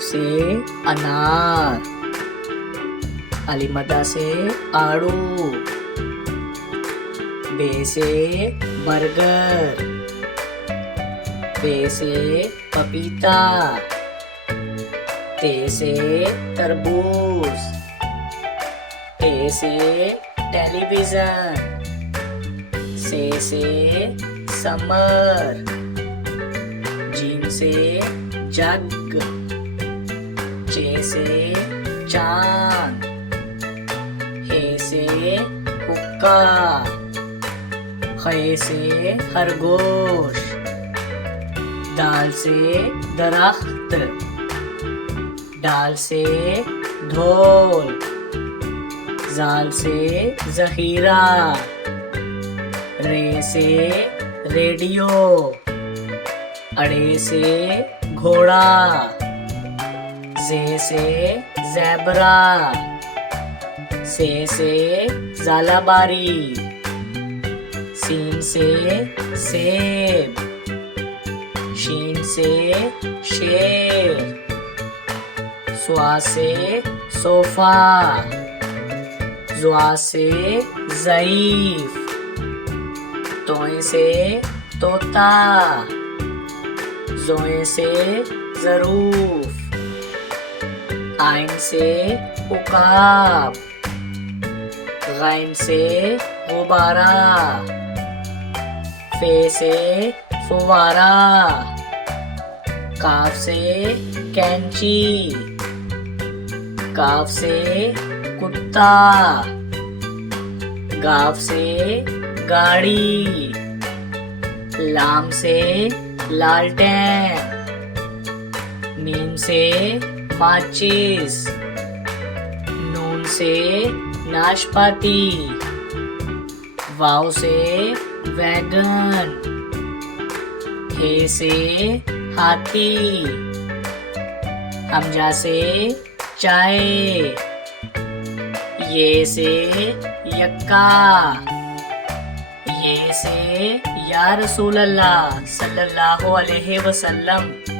अलिफ से अनार, अलीमदा से आड़ू, बे से बर्गर, पे से पपीता, ते से तरबूज, टे से टेलीविजन, से समर, जीम से जग, चे से चांद, हे से हुक्का, खे से खरगोश, दाल से दरख्त, डाल से ढोल, जाल से जहीरा, रे से रेडियो, अड़े से घोड़ा, जे से ज़ेबरा, से ज़ालाबारी, सीन से सेब, शीन से शेर, स्वा से सोफा, ज़्वा से ज़ईफ, तोए से तोता, ज़ोए से ज़रूफ, आइन से उकाब, गैन से गुब्बारा, फे से फुवारा, काफ से कैंची, काफ से कुत्ता, गाफ से गाड़ी, लाम से लालटेन, मीम से माचिस, नून से नाशपाती, वाव से वैगन, हे से हाथी, हमजा से चाय, ये से यक्का, ये से या रसूल अल्लाह सल्लल्लाहु अलैहि वसल्लम।